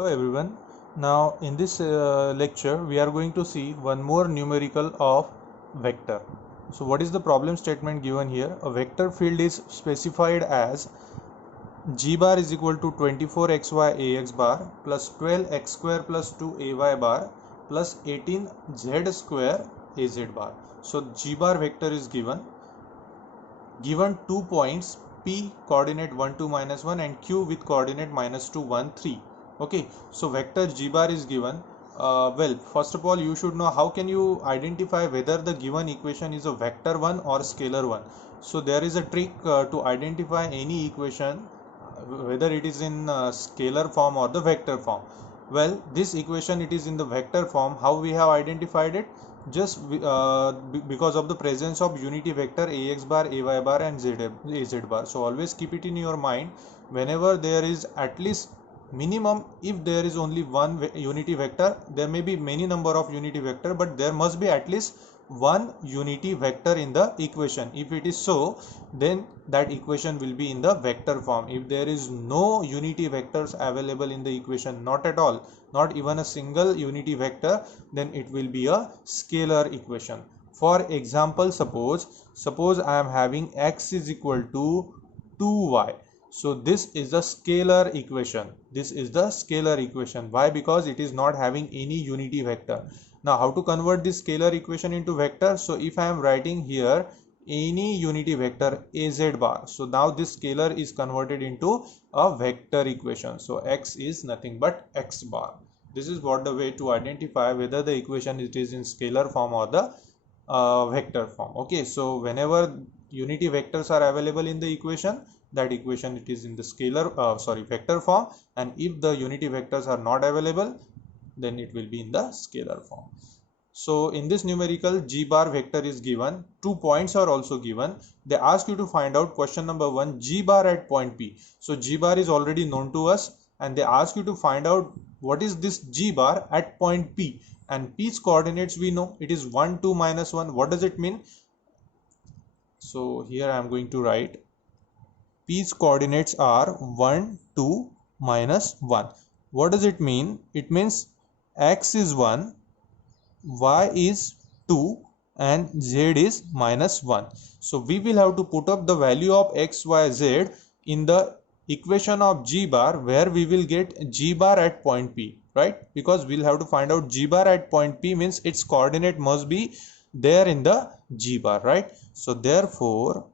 Hello everyone. Now in this lecture we are going to see one more numerical of vector. So what is the problem statement given here? A vector field is specified as g bar is equal to 24xy ax bar plus 12x square plus 2ay bar plus 18z square az bar. So g bar vector is given 2 points p coordinate 1 2 minus 1 and q with coordinate minus 2 1 3. Okay, so vector g bar is given. Well, first of all you should know how can you identify whether the given equation is a vector one or scalar one. So there is a trick to identify any equation whether it is in scalar form or the vector form. Well, this equation it is in the vector form. How we have identified it? Just because of the presence of unity vector ax bar, ay bar and az bar. So always keep it in your mind, whenever there is at least minimum, if there is only one unity vector, there may be many number of unity vector, but there must be at least one unity vector in the equation. If it is so, then that equation will be in the vector form. If there is no unity vectors available in the equation, not at all, not even a single unity vector, then it will be a scalar equation. For example, suppose I am having x is equal to 2y. So this is the scalar equation. This is the scalar equation. Why? Because it is not having any unity vector. Now how to convert this scalar equation into vector? So if I am writing here any unity vector az bar, so now this scalar is converted into a vector equation. So x is nothing but x bar. This is what the way to identify whether the equation it is in scalar form or the vector form. Okay, so whenever unity vectors are available in the equation, that equation it is in the vector form, and if the unity vectors are not available, then it will be in the scalar form. So in this numerical, g bar vector is given, 2 points are also given. They ask you to find out, question number 1, g bar at point P. So g bar is already known to us, and they ask you to find out what is this g bar at point P, and P's coordinates we know it is 1 2 minus 1. What does it mean? So here I am going to write P's coordinates are 1 2 minus 1. What does it mean? It means x is 1, y is 2 and z is minus 1. So we will have to put up the value of x, y, z in the equation of g bar, where we will get g bar at point P, right? Because we'll have to find out g bar at point P, means its coordinate must be there in the g bar, right? So therefore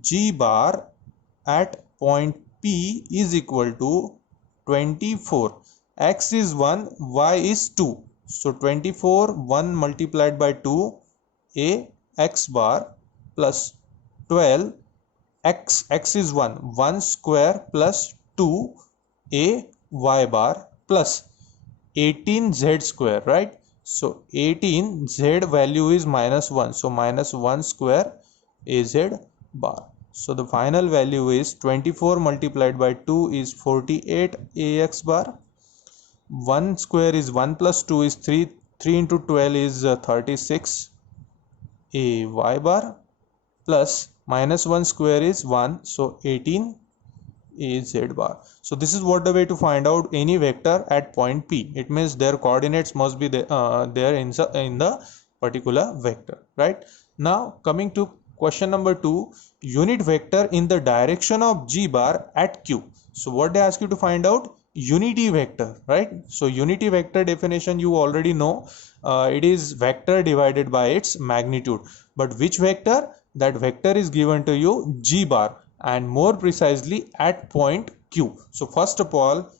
g bar at point P is equal to 24. X is 1, y is 2. So 24, 1 multiplied by 2, a x bar plus 12, x is 1 square plus 2, a y bar plus 18z square, right? So 18z value is minus 1. So minus 1 square az bar. So the final value is 24 multiplied by 2 is 48 ax bar. 1 square is 1 plus 2 is 3. 3 into 12 is 36 a y bar plus minus 1 square is 1. So 18 a z bar. So this is what the way to find out any vector at point P. It means their coordinates must be there in the particular vector, right? Now coming to question number 2, unit vector in the direction of g bar at Q. So what they ask you to find out? Unity vector, right? So unity vector definition you already know. It is vector divided by its magnitude. But which vector? That vector is given to you g bar, and more precisely at point Q. So first of all,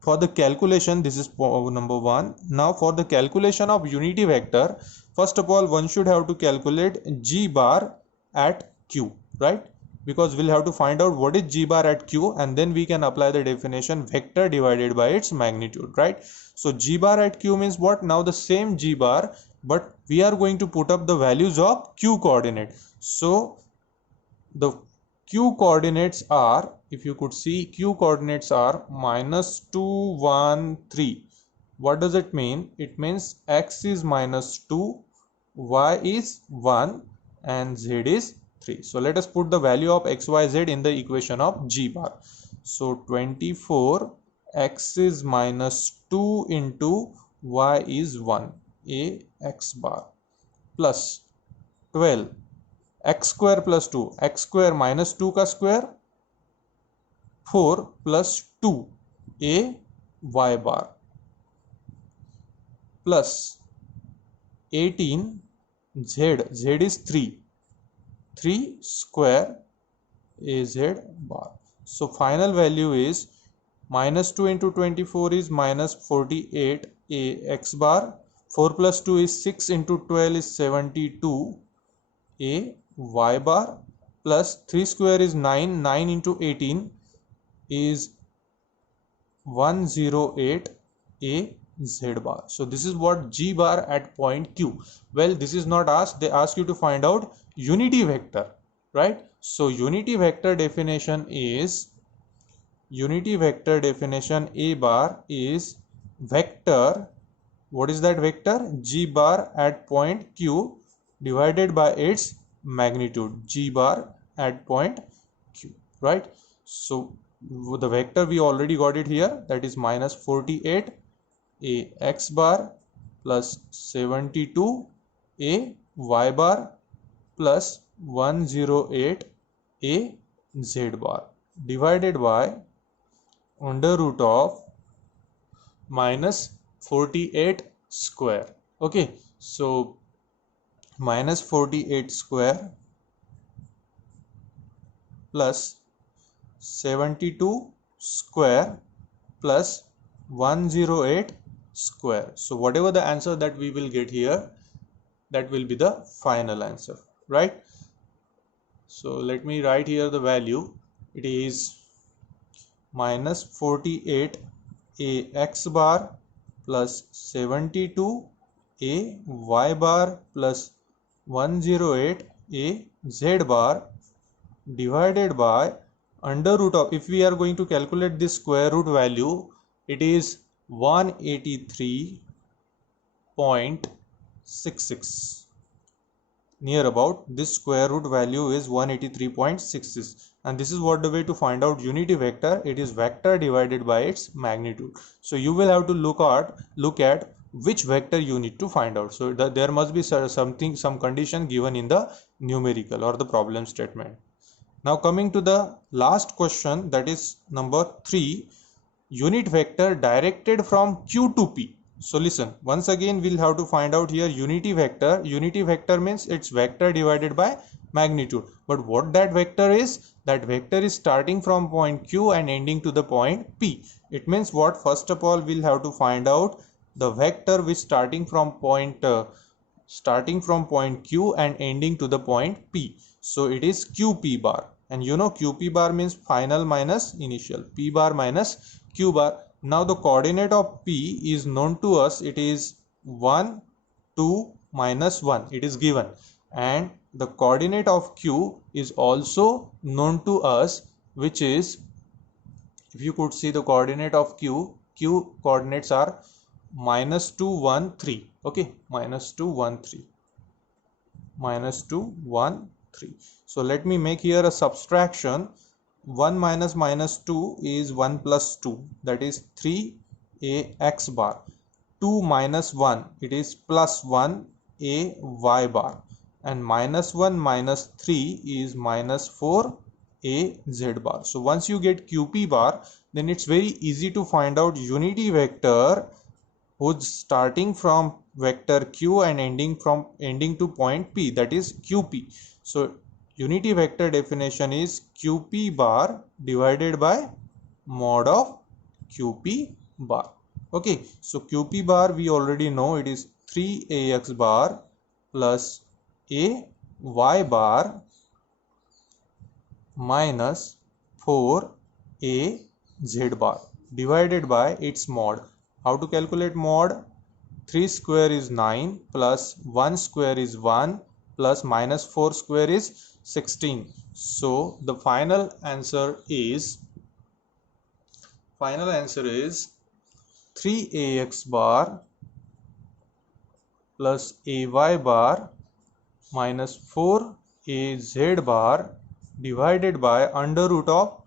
for the calculation, this is number 1. Now for the calculation of unity vector, first of all one should have to calculate g bar at Q, right? Because we'll have to find out what is g bar at Q, and then we can apply the definition vector divided by its magnitude, right? So g bar at Q means what? Now the same g bar, but we are going to put up the values of Q coordinate. So the Q coordinates are, if you could see, Q coordinates are minus 2 1 3. What does it mean? It means x is minus 2, y is 1 and z is 3. So let us put the value of x, y, z in the equation of g bar. So 24 x is minus 2 into y is 1, a x bar, plus 12 x square plus 2, x square minus 2 का square 4 plus 2 a y bar, plus 18 z is 3 square az bar. So final value is minus 2 into 24 is minus 48 a x bar, 4 plus 2 is 6 into 12 is 72 a y bar, plus 3 square is 9 into 18 is 108 a z bar. So this is what g bar at point q. Well, this is not asked, they ask you to find out unity vector, right? So unity vector definition a bar is vector. What is that vector? G bar at point q divided by its magnitude, g bar at point q, right? So the vector we already got it here, that is minus 48 a x bar plus 72 a y bar plus 108 a z bar divided by under root of minus 48 square. Okay, so minus 48 square plus 72 square plus 108 square. So whatever the answer that we will get here, that will be the final answer, right? So let me write here the value. It is minus 48 a x bar plus 72 a y bar plus 108 a z bar divided by under root of, if we are going to calculate this square root value, it is 183.66. near about this square root value is 183.66, and this is what the way to find out unity vector. It is vector divided by its magnitude. So you will have to look at which vector you need to find out. So there must be some condition given in the numerical or the problem statement. Now coming to the last question, that is number 3, unit vector directed from q to p. So listen, once again we'll have to find out here unity vector. Unity vector means it's vector divided by magnitude. But what that vector is? That vector is starting from point q and ending to the point p. It means what? First of all, we'll have to find out the vector which starting from point q and ending to the point p. So it is qp bar, and you know qp bar means final minus initial, p bar minus q bar. Now the coordinate of p is known to us. It is 1, 2, minus 1. It is given. And the coordinate of q is also known to us, which is, if you could see the coordinate of q coordinates are minus 2, 1, 3. Okay, minus 2, 1, 3. Minus 2, 1, 3. So let me make here a subtraction. 1 minus minus 2 is 1 plus 2, that is 3 a x bar. 2 minus 1, it is plus 1 a y bar, and minus 1 minus 3 is minus 4 a z bar. So once you get qp bar, then it's very easy to find out unity vector who's starting from vector q and ending to point p, that is qp. So unity vector definition is qp bar divided by mod of qp bar. Okay, so qp bar we already know, it is 3ax bar plus a y bar minus 4a z bar divided by its mod. How to calculate mod? 3 square is 9 plus 1 square is 1 plus minus 4 square is 16. So the final answer is 3ax bar plus ay bar minus 4az bar divided by under root of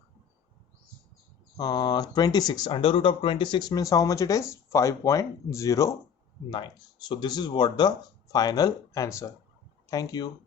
26. Under root of 26 means how much it is? 5.09. So this is what the final answer. Thank you.